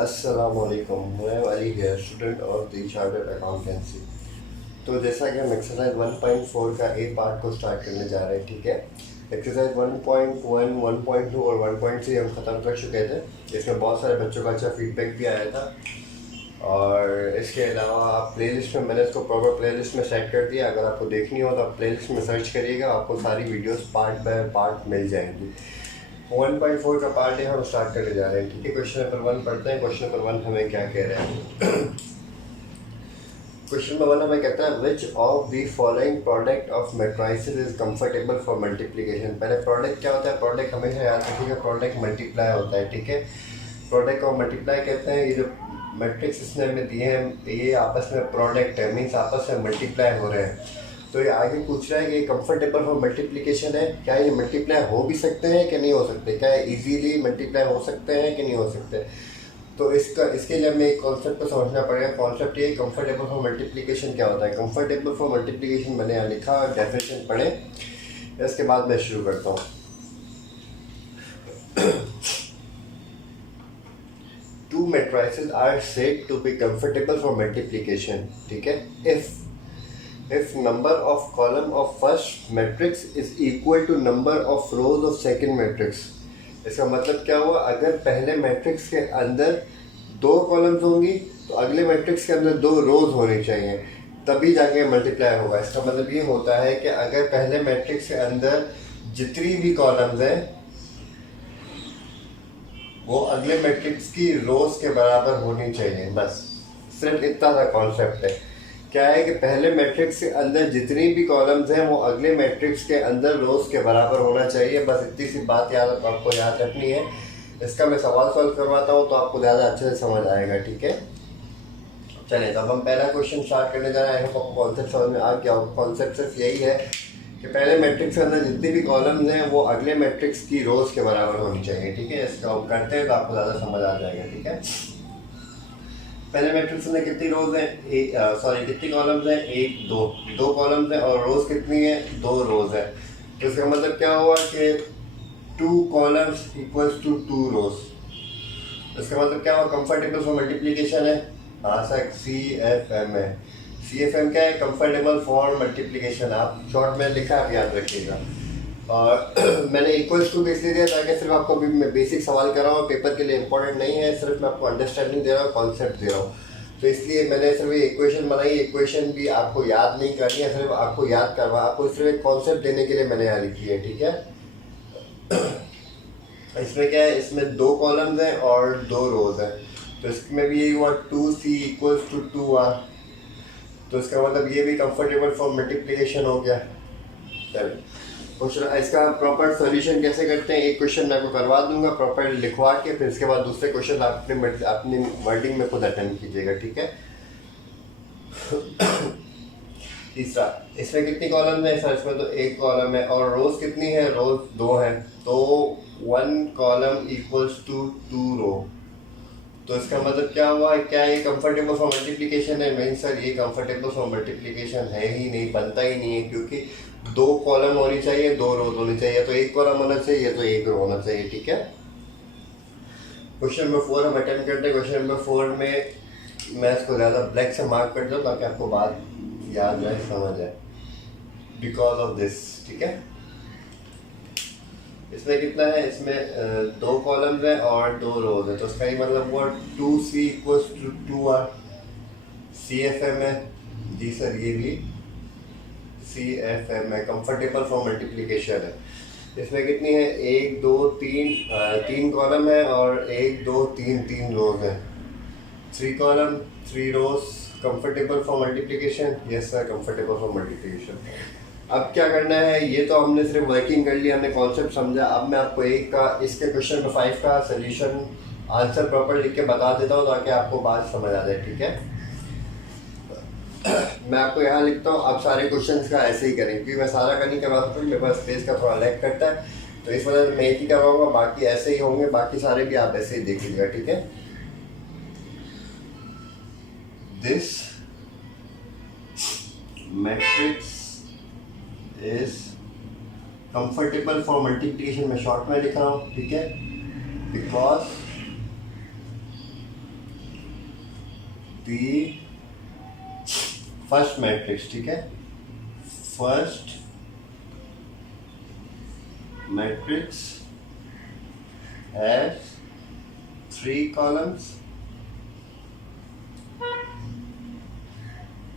अस्सलामुअलैकुम, मैं अली है, student of the chartered accountancy. तो जैसा कि हम एक्सरसाइज 1.4 का ए पार्ट को स्टार्ट करने जा रहे हैं, ठीक है। एक्सरसाइज 1.1, 1.2 और 1.3 हम ख़त्म कर चुके थे। इसमें बहुत सारे बच्चों का अच्छा फीडबैक भी आया था। और इसके अलावा आप प्लेलिस्ट में, मैंने इसको प्रॉपर प्लेलिस्ट में सेट कर दिया। अगर आपको देखनी हो तो आप प्लेलिस्ट में सर्च करिएगा, आपको सारी वीडियोस पार्ट बाय पार्ट मिल जाएंगी। 1.4 का पार्ट है, हम स्टार्ट करने जा रहे हैं, ठीक है। क्वेश्चन नंबर 1 पढ़ते हैं। क्वेश्चन नंबर 1 हमें क्या कह रहे हैं। क्वेश्चन नंबर 1 हमें कहता है which of the following product of matrices is comfortable for multiplication. पहले प्रोडक्ट क्या होता है, प्रोडक्ट हमेशा याद रखिएगा, प्रोडक्ट मल्टीप्लाई होता है, ठीक है। प्रोडक्ट को मल्टीप्लाई कहते हैं। ये जो मैट्रिक्स इसने हमें दिए हैं ये आपस में प्रोडक्ट है, मीन्स आपस में मल्टीप्लाई हो रहे हैं। तो ये आगे पूछ रहा है कि कंफर्टेबल फॉर मल्टीप्लिकेशन है, क्या ये मल्टीप्लाई हो भी सकते हैं कि नहीं हो सकते, क्या इजीली मल्टीप्लाई हो सकते हैं कि नहीं हो सकते। तो इसके लिए हमें एक कॉन्सेप्ट को समझना पड़ेगा। कॉन्सेप्ट ये कंफर्टेबल फॉर मल्टीप्लिकेशन क्या होता है। कंफर्टेबल फॉर मल्टीप्लिकेशन मैंने यहाँ लिखा, डेफिनेशन पढ़े, इसके बाद मैं शुरू करता हूँ। Two matrices are said to be comfortable for multiplication, ठीक है, if number of column of first matrix is equal to number of rows of second matrix। इसका मतलब क्या हुआ, अगर पहले मैट्रिक्स के अंदर 2 कॉलम्स होंगी तो अगले मैट्रिक्स के अंदर 2 रोज होनी चाहिए, तभी जाके मल्टीप्लाई होगा। इसका मतलब ये होता है कि अगर पहले मैट्रिक्स के अंदर जितनी भी कॉलम्स हैं वो अगले मैट्रिक्स की रोज के बराबर होनी चाहिए, बस सिर्फ इतना सा कॉन्सेप्ट है। क्या है कि पहले मैट्रिक्स के अंदर जितनी भी कॉलम्स हैं वो अगले मैट्रिक्स के अंदर रोज के बराबर होना चाहिए, बस इतनी सी बात आपको याद रखनी है। इसका मैं सवाल सॉल्व करवाता हूँ तो आपको ज़्यादा अच्छे से समझ आएगा, ठीक है। चलिए तो अब हम पहला क्वेश्चन स्टार्ट करने जा रहे हैं। आपको कॉन्सेप्ट समझ में आ गया हो। कॉन्सेप्ट सिर्फ यही है कि पहले मैट्रिक्स के अंदर जितनी भी कॉलम्स हैं वो अगले मैट्रिक्स की रोज के बराबर होनी चाहिए, ठीक है। इसका हम करते हैं तो आपको ज़्यादा समझ आ जाएगा, ठीक है। पहले मैट्रिक्स में कितनी रोज हैं, कितनी कॉलम्स हैं, 1 2 कॉलम्स हैं और रोज कितनी है, 2 रोज है। तो इसका मतलब क्या हुआ कि 2 कॉलम्स इक्वल्स टू 2 रोज। इसका मतलब क्या हुआ, कंफर्टेबल फॉर मल्टीप्लिकेशन है। हाँ सर, CFM है। CFM क्या है, कंफर्टेबल फॉर मल्टीप्लिकेशन। आप शॉर्ट में लिखा, आप याद रखिएगा। और मैंने इक्वल्स टू भी इसलिए दिया ताकि सिर्फ आपको भी मैं बेसिक सवाल कर रहा हूँ, पेपर के लिए इंपॉर्टेंट नहीं है, सिर्फ मैं आपको अंडरस्टैंडिंग दे रहा हूँ, कॉन्सेप्ट दे रहा हूँ। तो इसलिए मैंने सिर्फ ये इक्वेशन बनाई। इक्वेशन भी आपको याद नहीं करनी है, सिर्फ आपको याद करवा, आपको सिर्फ एक कॉन्सेप्ट देने के लिए मैंने यहाँ लिखी है, ठीक है। इसमें क्या है, इसमें 2 कॉलम्स हैं और 2 रोज हैं। तो इसमें भी यही हुआ 2C इक्वल्स टू 2R। तो इसका मतलब ये भी कंफर्टेबल फॉर मल्टीप्लिकेशन हो गया। चलिए क्वेश्चन, इसका प्रॉपर सॉल्यूशन कैसे करते हैं, एक क्वेश्चन मैं आपको करवा दूंगा प्रॉपर लिखवा के, फिर इसके बाद दूसरे क्वेश्चन आप अपनी वर्डिंग में खुद अटेंड कीजिएगा, ठीक है। तीसरा, इसमें कितनी कॉलम है सर, इसमें तो 1 कॉलम है और रोज कितनी है, रोज 2 है। तो 1 कॉलम इक्वल्स टू 2 रो। तो इसका मतलब क्या हुआ, क्या ये कंफर्टेबल फॉर मल्टीप्लिकेशन है। नहीं सर, ये कंफर्टेबल फॉर मल्टीप्लिकेशन है ही नहीं, बनता ही नहीं है, क्योंकि 2 कॉलम होनी चाहिए, 2 रोज होनी चाहिए। तो 1 कॉलम होना चाहिए तो 1 रो होना चाहिए, ठीक है। क्वेश्चन नंबर 4 हम अटेम्प्ट करते हैं। क्वेश्चन नंबर 4 में मैं इसको ज़्यादा ब्लैक से मार्क कर दूँ ताकि आपको बात याद आए, समझ आए, बिकॉज ऑफ दिस, ठीक है। इसमें कितना है, इसमें 2 कॉलम्स हैं और 2 रोज है। तो इसका ही मतलब हुआ 2C equals to 2R। CFM है जी सर, ये भी CFM है, कंफर्टेबल फॉर मल्टीप्लिकेशन है। इसमें कितनी है, 1 2 3 कॉलम है और 1 2 3 रोज है। 3 column 3 rows, comfortable for multiplication. Yes sir, comfortable for multiplication. अब क्या करना है, ये तो हमने सिर्फ वर्किंग कर लिया, हमने कॉन्सेप्ट समझा। अब मैं आपको इसके क्वेश्चन नंबर 5 का सोल्यूशन आंसर प्रॉपर लिख के बता देता हूँ ताकि आपको बात समझ आ जाए, ठीक है। मैं आपको यहाँ लिखता हूँ, आप सारे क्वेश्चंस का ऐसे ही करें, क्योंकि मैं सारा का नहीं करवा सकता, मेरे पास स्पेस का थोड़ा लैग करता है। तो इस वजह से मैं एक ही करवाऊँगा, बाकी ऐसे ही होंगे, बाकी सारे भी आप ऐसे ही देख लीजिएगा, ठीक है। This matrix is comfortable for multiplication, मैं शॉर्ट में लिख रहा हूँ, ठीक है, बिकॉज दी फर्स्ट मैट्रिक्स, ठीक है, first matrix has 3 columns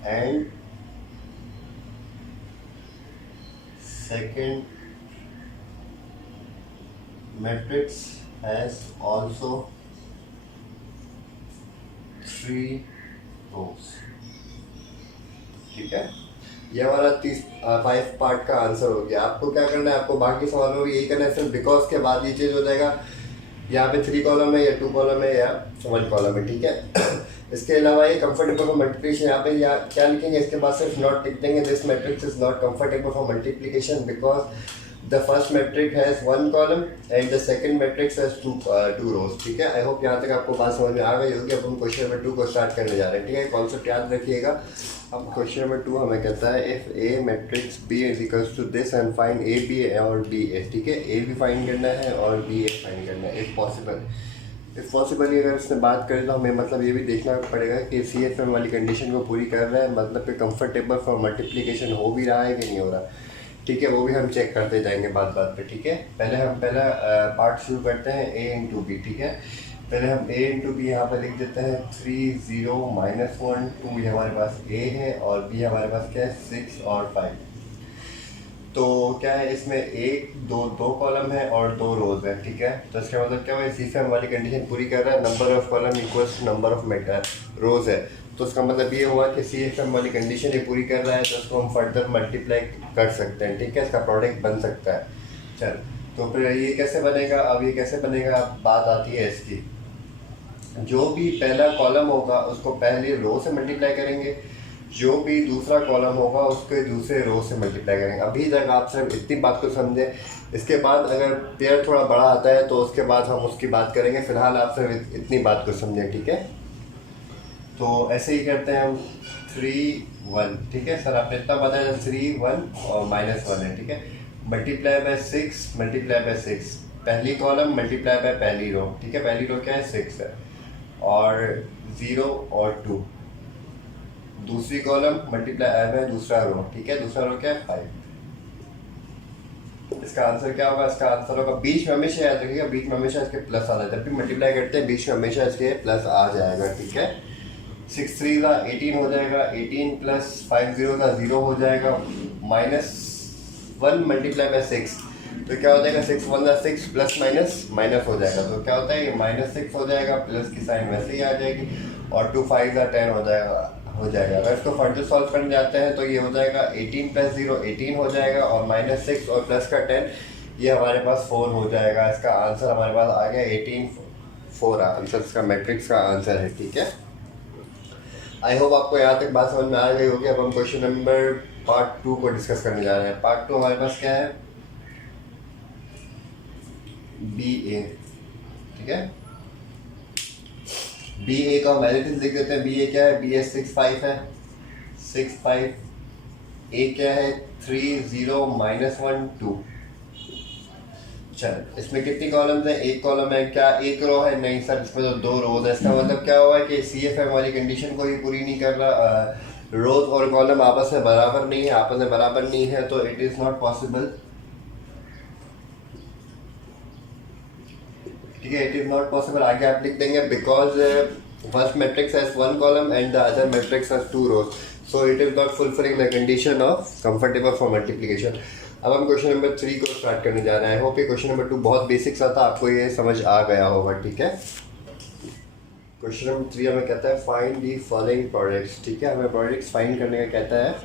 and second matrix has also 3 rows, ठीक है। ये हमारा 5 पार्ट का आंसर हो गया। आपको क्या करना है, आपको बाकी सवालों में यही करना है, सिर्फ बिकॉज के बाद ये चीज़ हो जाएगा, यहाँ पे 3 कॉलम है या 2 कॉलम है या 1 कॉलम है, ठीक है। इसके अलावा ये कंफर्टेबल फॉर मल्टीप्लिकेशन, यहाँ पे क्या लिखेंगे, इसके बाद सिर्फ नॉट लिख देंगे, this matrix is not comfortable for multiplication because the first matrix has 1 column and the second matrix has 2 rows, ठीक है। आई होप यहाँ तक आपको बात समझ में आ गई होगी। अब हम क्वेश्चन नंबर 2 को स्टार्ट करने जा रहे हैं, ठीक है। कॉन्सेप्ट याद रखिएगा। अब क्वेश्चन नंबर 2 हमें कहता है if a matrix B is equals to this and find A B और बी ए, ठीक है। ए भी फाइंड करना है और बी ए फाइंड करना है। इफ पॉसिबल अगर इसने बात करें तो हमें मतलब ये भी देखना पड़ेगा कि सी एफ एम वाली कंडीशन को पूरी कर रहा है, मतलब कि कंफर्टेबल फॉर मल्टीप्लिकेशन हो भी रहा है कि नहीं हो रहा, ठीक है। वो भी हम चेक करते जाएंगे बात पे, ठीक है। पहला पार्ट शुरू करते हैं ए इंटू बी, ठीक है। पहले हम ए इंटू बी यहाँ पर लिख देते हैं 3 0 -1 2, ये हमारे पास ए है और बी हमारे पास क्या है 6 और 5। तो क्या है, इसमें 1 2 कॉलम है और 2 रोज है, ठीक है। तो इसका मतलब क्या हुआ, सी एफ एम वाली कंडीशन पूरी कर रहा है, number of column equals number of रोज है। तो उसका मतलब ये हुआ कि सी एफ एम वाली कंडीशन ये पूरी कर रहा है, तो उसको हम फर्दर मल्टीप्लाई कर सकते हैं, ठीक है। इसका प्रोडक्ट बन सकता है। चल, तो फिर ये कैसे बनेगा, अब ये कैसे बनेगा, बात आती है इसकी। जो भी पहला कॉलम होगा उसको पहली रो से मल्टीप्लाई करेंगे, जो भी दूसरा कॉलम होगा उसके दूसरे रो से मल्टीप्लाई करेंगे। अभी तक आप सिर्फ इतनी बात को समझें, इसके बाद अगर पेयर थोड़ा बड़ा आता है तो उसके बाद हम उसकी बात करेंगे। फिलहाल आप सिर्फ इतनी बात को समझें, ठीक है। तो ऐसे ही करते हैं हम 3 1, ठीक है। सर आपने इतना बताया 3 1 और -1 है, ठीक है। मल्टीप्लाई बाय 6 मल्टीप्लाई बाय 6, पहली कॉलम मल्टीप्लाई बाय पहली रो, ठीक है। पहली रो क्या है 6 है और 0 और 2, दूसरी कॉलम मल्टीप्लाई बाय दूसरा रो, ठीक है। दूसरा रो क्या है 5। इसका आंसर क्या होगा, इसका आंसर होगा बीच में हमेशा याद रखिएगा, बीच में हमेशा इसके प्लस आता है। जब भी मल्टीप्लाई करते हैं बीच में हमेशा इसके प्लस आ जाएगा, ठीक है। 6 3 का 18 हो जाएगा, 18 प्लस 5 0 का 0 हो जाएगा, -1 मल्टीप्लाई बाय 6, तो क्या हो जाएगा 6 1 6 प्लस माइनस हो जाएगा। तो क्या होता है, ये -6 हो जाएगा, प्लस की साइन वैसे ही आ जाएगी और 2 5 10 हो जाएगा। अगर इसको फर्दर सॉल्व करने जाते हैं तो ये हो जाएगा 18 + 0 18 हो जाएगा और -6 और प्लस का 10 ये हमारे पास 4 हो जाएगा। इसका आंसर हमारे पास आ गया 18 4 आंसर इसका मैट्रिक्स का आंसर है, ठीक है। आई होप आपको यहाँ तक बात समझ में आ गई होगी। अब हम क्वेश्चन नंबर पार्ट 2 को डिस्कस करने जा रहे हैं। पार्ट 2 हमारे पास क्या है, बी ए, ठीक है। बी ए का वैल्यूज लिख देते हैं। बी ए क्या है, बी ए 6 5 है, 6 5। ए क्या है 3 0 -1 2। चल, इसमें कितनी कॉलम्स हैं, एक कॉलम है। क्या एक रो है, नहीं सर इसमें तो 2 रोज है। इसका मतलब क्या हुआ कि सी एफ एम वाली कंडीशन को ही पूरी नहीं कर रहा। रोज और कॉलम आपस में बराबर नहीं है, तो इट इज नॉट पॉसिबल, ठीक है। इट इज नॉट पॉसिबल आगे आप लिख देंगे because first matrix has 1 column and the other matrix has 2 rows, so it is not fulfilling the condition of comfortable for multiplication. अब हम क्वेश्चन नंबर 3 को start करने जा रहे हैं। आई होप ये क्वेश्चन नंबर 2 बहुत बेसिक सा था, आपको ये समझ आ गया होगा, ठीक है। क्वेश्चन नंबर 3 हमें कहता है फाइंड दी फॉलोइंग प्रोडक्ट्स, ठीक है। हमें प्रोडक्ट्स फाइंड करने का कहता है,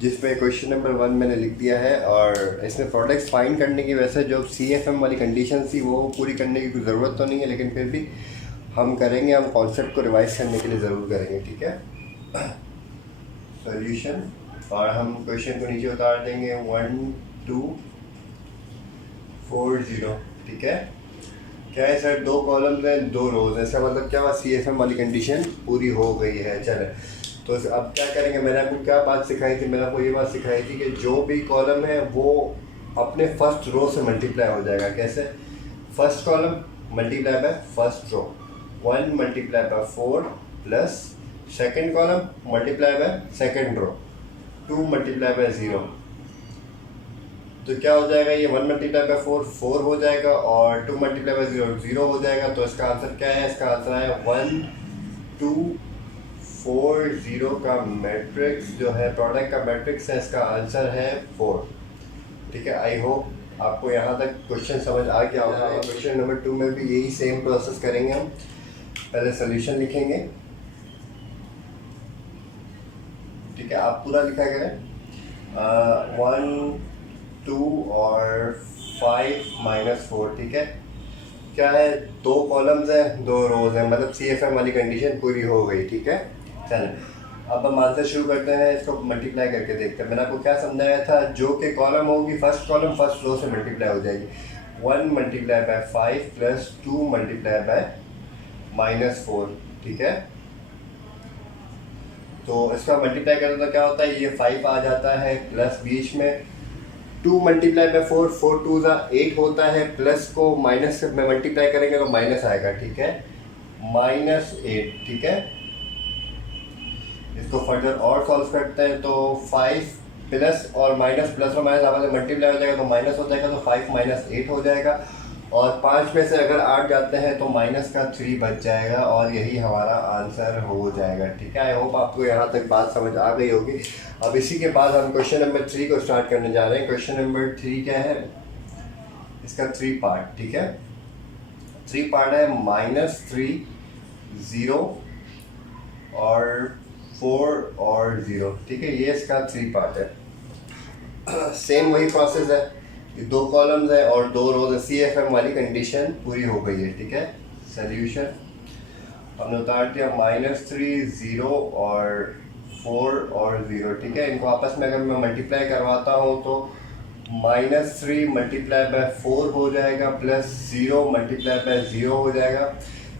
जिसमें क्वेश्चन नंबर 1 मैंने लिख दिया है और इसमें प्रोडक्ट्स फाइंड करने की वजह से जो सी एफ एम वाली कंडीशन थी वो पूरी करने की कोई ज़रूरत तो नहीं है, लेकिन फिर भी हम करेंगे, हम कॉन्सेप्ट को रिवाइज करने के लिए ज़रूर करेंगे, ठीक है। सॉल्यूशन, और हम क्वेश्चन को नीचे उतार देंगे 1 2 4 0, ठीक है। क्या है सर, 2 कॉलम्स हैं 2 रोज, ऐसा मतलब क्या हुआ, सी एफ एम वाली कंडीशन पूरी हो गई है। चले, तो अब क्या करेंगे, मैंने आपको क्या बात सिखाई थी, मैंने आपको ये बात सिखाई थी कि जो भी कॉलम है वो अपने फर्स्ट रो से मल्टीप्लाई हो जाएगा। कैसे, first column multiply by first row, 1 × 4 + second column multiply by second row, 2 multiply by 0, तो क्या हो जाएगा, ये 1 मल्टीप्लाई बाय 4 4 हो जाएगा और 2 मल्टीप्लाई बाय 0 0 हो जाएगा। तो इसका आंसर क्या है, इसका आंसर है 1 2 4 0 का मैट्रिक्स जो है प्रोडक्ट का मैट्रिक्स है, इसका आंसर है 4। ठीक है, आई होप आपको यहाँ तक क्वेश्चन समझ आ गया होगा। क्वेश्चन नंबर 2 में भी यही सेम प्रोसेस करेंगे हम। पहले सोल्यूशन लिखेंगे, ठीक है, आप पूरा लिखा करें। 1 2 और 5 माइनस 4, ठीक है। क्या है, 2 कॉलम्स है 2 रोज है, मतलब CFM वाली कंडीशन पूरी हो गई। ठीक है, चलें अब हम आंसर शुरू करते हैं, इसको मल्टीप्लाई करके देखते हैं। मैंने आपको क्या समझाया था, जो कि कॉलम होगी फर्स्ट कॉलम फर्स्ट रो से मल्टीप्लाई हो जाएगी। 1 multiply by 5 plus 2 multiply bye minus 4, ठीक है। तो इसका मल्टीप्लाई करने तो क्या होता है, ये 5 आ जाता है प्लस बीच में 2 मल्टीप्लाई बाय 4 4 2 8 होता है, प्लस को माइनस में मल्टीप्लाई करेंगे तो माइनस आएगा। ठीक है, -8, ठीक है। इसको फर्दर और सॉल्व करते हैं तो 5 प्लस और माइनस, प्लस और माइनस आपस में मल्टीप्लाई हो जाएगा तो माइनस हो जाएगा, तो 5 माइनस 8 हो जाएगा। और 5 में से अगर 8 जाते हैं तो माइनस का 3 बच जाएगा और यही हमारा आंसर हो जाएगा। ठीक है, आई होप आपको यहाँ तक बात समझ आ गई होगी। अब इसी के बाद हम क्वेश्चन नंबर 3 को स्टार्ट करने जा रहे हैं। क्वेश्चन नंबर 3 क्या है, इसका 3 पार्ट, ठीक है। 3 पार्ट है, -3 0 और 4 और 0, ठीक है, ये इसका 3 पार्ट है। सेम वही प्रोसेस है, 2 कॉलम्स है और 2 रोज है, CFM वाली कंडीशन पूरी हो गई है। ठीक है, सोल्यूशन हमने उतार दिया, -3 0 और 4 और 0, ठीक है। इनको आपस में अगर मैं मल्टीप्लाई करवाता हूँ तो -3 मल्टीप्लाई बाय 4 हो जाएगा प्लस 0 मल्टीप्लाई बाय 0 हो जाएगा।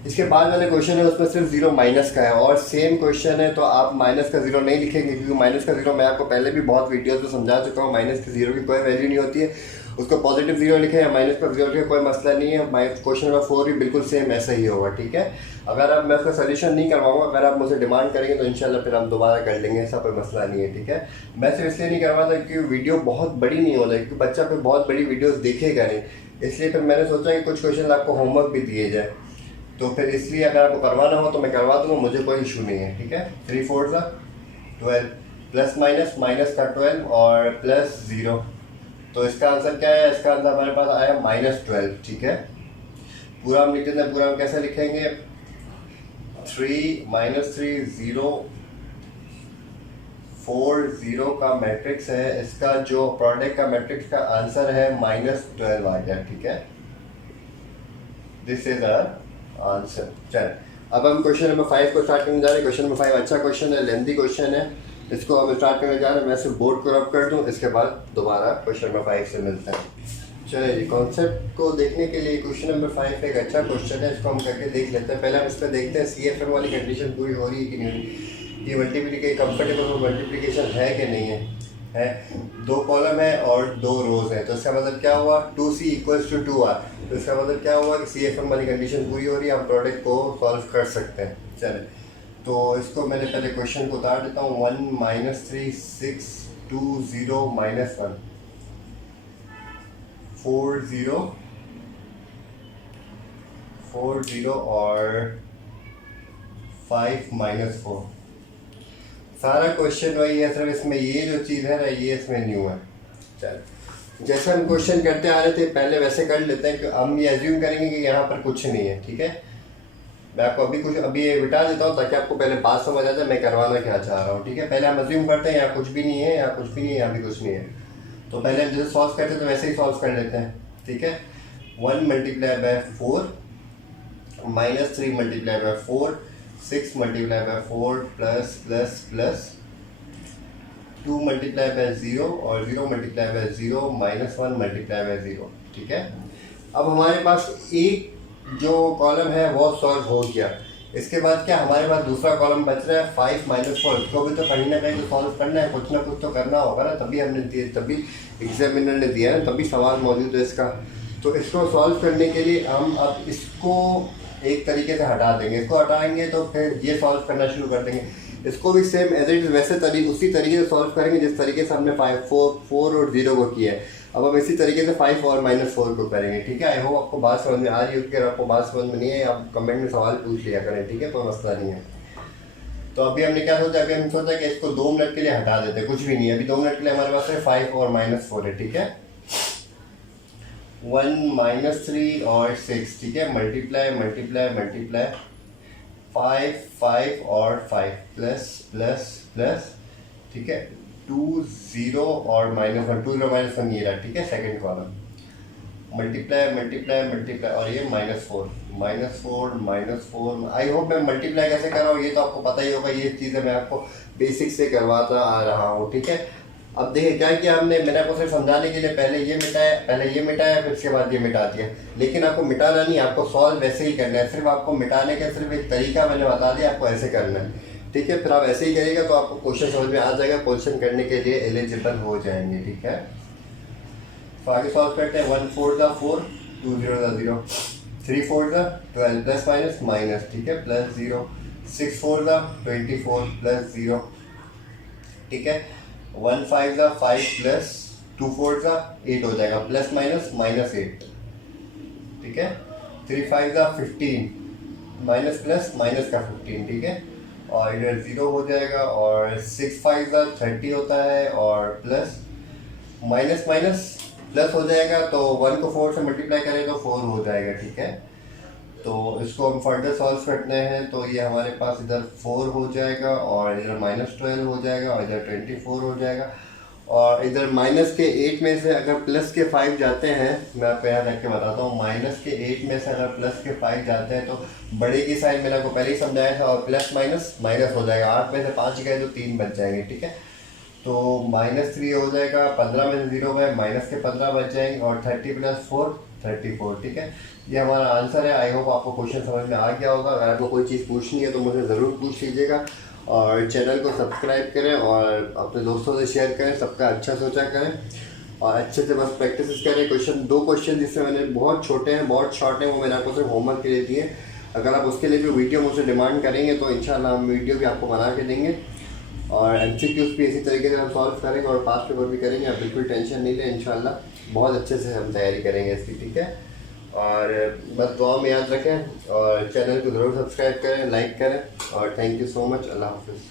इसके बाद वाले क्वेश्चन है उसमें सिर्फ 0 माइनस का है और सेम क्वेश्चन है तो आप माइनस का 0 नहीं लिखेंगे, क्योंकि माइनस का 0 मैं आपको पहले भी बहुत वीडियोस में समझा चुका हूँ। माइनस के 0 की कोई वैल्यू नहीं होती है, उसको पॉजिटिव 0 लिखे या माइनस का 0 लिखे, कोई मसला नहीं है। क्वेश्चन नंबर 4 भी बिल्कुल सेम ऐसा ही होगा। ठीक है, अगर आप, मैं उसका सोल्यूशन नहीं करवाऊंगा, अगर आप मुझे डिमांड करेंगे तो इंशाल्लाह फिर हम दोबारा कर लेंगे, ऐसा कोई मसला नहीं है। ठीक है, मैं सिर्फ इसलिए नहीं करवाता क्योंकि वीडियो बहुत बड़ी नहीं हो जाएगी, क्योंकि बच्चा फिर बहुत बड़ी वीडियोज़ देखेगा नहीं, इसलिए फिर मैंने सोचा कि कुछ क्वेश्चन आपको होमवर्क भी दिए जाए, तो फिर इसलिए अगर आपको करवाना हो तो मैं करवा दूंगा, मुझे कोई इशू नहीं है। ठीक है, 3 4 12 प्लस माइनस माइनस का 12 और प्लस 0, तो इसका आंसर क्या है, इसका आंसर हमारे पास आया -12। ठीक है, पूरा हम लिख देते हैं, पूरा हम कैसे लिखेंगे, 3 -3 0 4 0 का मैट्रिक्स है, इसका जो प्रोडक्ट का मैट्रिक्स का आंसर है -12 आ गया। ठीक है, दिस इज आंसर। चल अब हम क्वेश्चन नंबर 5 को स्टार्ट करने जा रहे हैं। क्वेश्चन नंबर 5 अच्छा क्वेश्चन है, लेंथी क्वेश्चन है, इसको हम स्टार्ट करने जा रहे हैं। मैं सिर्फ बोर्ड को रब कर दूं, इसके बाद दोबारा क्वेश्चन नंबर 5 से मिलते हैं। चलिए जी, कॉन्सेप्ट को देखने के लिए क्वेश्चन नंबर 5 एक अच्छा क्वेश्चन है, इसको हम करके देख लेते हैं। पहले हम इस पर देखते हैं CFM वाली कंडीशन पूरी हो रही है कि नहीं, ये मल्टीप्लिकेशन कंफर्टेबल मल्टीप्लिकेशन है कि नहीं है। 2 कॉलम है और 2 रोज है, तो इसका मतलब क्या हुआ, 2C = 2R, तो इसका मतलब क्या हुआ कि CFM वाली कंडीशन पूरी हो रही है, हम प्रोडक्ट को सॉल्व कर सकते हैं। चलें, तो इसको मैंने पहले क्वेश्चन को उतार देता हूँ। 1 -3 6 2 0 -1 4 0 4 0 और 5 -4, सारा क्वेश्चन वही है, सिर्फ इसमें ये जो चीज़ है ना, ये इसमें न्यू है। चल, जैसे हम क्वेश्चन करते आ रहे थे पहले वैसे कर लेते हैं, कि हम ये एज्यूम करेंगे कि यहाँ पर कुछ नहीं है। ठीक है, मैं आपको अभी ये बिठा देता हूँ ताकि आपको पहले बात समझ आ जाए मैं करवाना क्या चाह रहा हूँ। ठीक है, पहले हम एज्यूम करते हैं यहाँ कुछ भी नहीं है, यहाँ कुछ भी नहीं है, यहाँ भी कुछ नहीं है, तो पहले हम जैसे सॉल्व करते हैं तो वैसे ही सॉल्व कर लेते हैं। ठीक है, 1 multiply by 4 -3 multiply by 4 6 multiply by 4 plus plus plus 2 multiply by 0 और 0 मल्टीप्लाई बाय 0 -1 मल्टीप्लाई बाय 0। ठीक है, अब हमारे पास एक जो कॉलम है वो सॉल्व हो गया। इसके बाद क्या हमारे पास दूसरा कॉलम बच रहा है 5 -4, इसको भी तो कहीं ना कहीं तो सॉल्व करना है, कुछ ना कुछ तो करना होगा ना, तभी हमने दिए, तभी एग्जामिनर ने दिया है, तभी सवाल मौजूद है इसका। तो इसको सॉल्व करने के लिए हम अब इसको एक तरीके से हटा देंगे, इसको हटाएंगे तो फिर ये सॉल्व करना शुरू कर देंगे। इसको भी सेम एज इट वैसे उसी तरीके से सॉल्व करेंगे जिस तरीके से हमने 5 4 और 0 को किया है। अब हम इसी तरीके से 5 और -4 को करेंगे, ठीक है। आई होप आपको बात समझ में आ रही होगी। अगर आपको बात समझ में नहीं है आप कमेंट में सवाल पूछ लिया करें, ठीक है, कोई मसला नहीं है। तो अभी हमने क्या सोचा, अभी हम सोचा कि इसको 2 मिनट के लिए हटा देते हैं, कुछ भी नहीं है अभी 2 मिनट के लिए हमारे पास है 5 और -4 है, ठीक है। 1 -3 और 6, ठीक है, मल्टीप्लाई मल्टीप्लाई मल्टीप्लाई 5 5 और 5 प्लस प्लस प्लस, ठीक है, 2 0 और -1 2 0 -1 ये रहा, ठीक है, second column multiply multiply multiply और ये -4 -4 आई होप मैं मल्टीप्लाई कैसे कर रहा हूँ ये तो आपको पता ही होगा। ये चीज़ें मैं आपको बेसिक से करवाता आ रहा हूँ, ठीक है। अब देखिए क्या किया हमने, मैंने आपको सिर्फ समझाने के लिए पहले ये मिटाया फिर उसके बाद ये मिटा दिया, लेकिन आपको मिटाना नहीं, आपको सॉल्व वैसे ही करना है। सिर्फ आपको मिटाने का सिर्फ एक तरीका मैंने बता दिया, आपको ऐसे करना है, ठीक है। फिर आप ऐसे ही करिएगा तो आपको क्वेश्चन समझ में आ जाएगा, क्वेश्चन करने के लिए एलिजिबल हो जाएंगे, ठीक है। तो आगे सॉल्व करते हैं। 1 4 4 2 0 0 3 4 12 प्लस माइनस माइनस, ठीक है, प्लस 0 6 4 24 प्लस 0, ठीक है। 1 5 5 प्लस 2 4 8 हो जाएगा, प्लस माइनस -8, ठीक है। 3 5 15 माइनस प्लस माइनस का 15, ठीक है, और इधर 0 हो जाएगा। और 6 5 30 होता है और प्लस माइनस माइनस प्लस हो जाएगा, तो 1 को 4 से मल्टीप्लाई करें तो 4 हो जाएगा, ठीक है। तो इसको हम फर्दर सॉल्व करते हैं तो ये हमारे पास इधर 4 हो जाएगा और इधर -12 हो जाएगा और इधर 24 हो जाएगा। और इधर माइनस के 8 में से अगर प्लस के 5 जाते हैं, मैं आपको यहाँ रख के बताता हूँ, माइनस के 8 में से अगर प्लस के 5 जाते हैं तो बड़े की साइड मैंने आपको पहले ही समझाया था, और प्लस माइनस माइनस हो जाएगा। 8 में से 5 गए तो 3 बच जाएंगे, ठीक है। तो -3 हो जाएगा, 15 में से 0 गए माइनस के 15 बच जाएंगे और 30 + 4 34, ठीक है। ये हमारा आंसर है। आई होप आपको क्वेश्चन समझ में आ गया होगा। अगर आपको कोई चीज़ पूछनी है तो मुझे ज़रूर पूछ लीजिएगा, और चैनल को सब्सक्राइब करें और अपने दोस्तों से शेयर करें, सबका अच्छा सोचा करें और अच्छे से बस प्रैक्टिस करें। दो क्वेश्चन जिससे मैंने बहुत छोटे हैं, बहुत शॉर्ट हैं, वो मैंने आपको सिर्फ होमवर्क के लिए दिए। अगर आप उसके लिए भी वीडियो मुझसे डिमांड करेंगे तो इंशाल्लाह हम वीडियो भी आपको बना के देंगे, और MCQs भी इसी तरीके से हम सॉल्व करेंगे और पास पेपर भी करेंगे। आप बिल्कुल टेंशन नहीं लें, इंशाल्लाह बहुत अच्छे से हम तैयारी करेंगे इसकी, ठीक है। और बस दुआ में याद रखें और चैनल को ज़रूर सब्सक्राइब करें, लाइक करें, और थैंक यू सो मच। अल्लाह हाफिज़।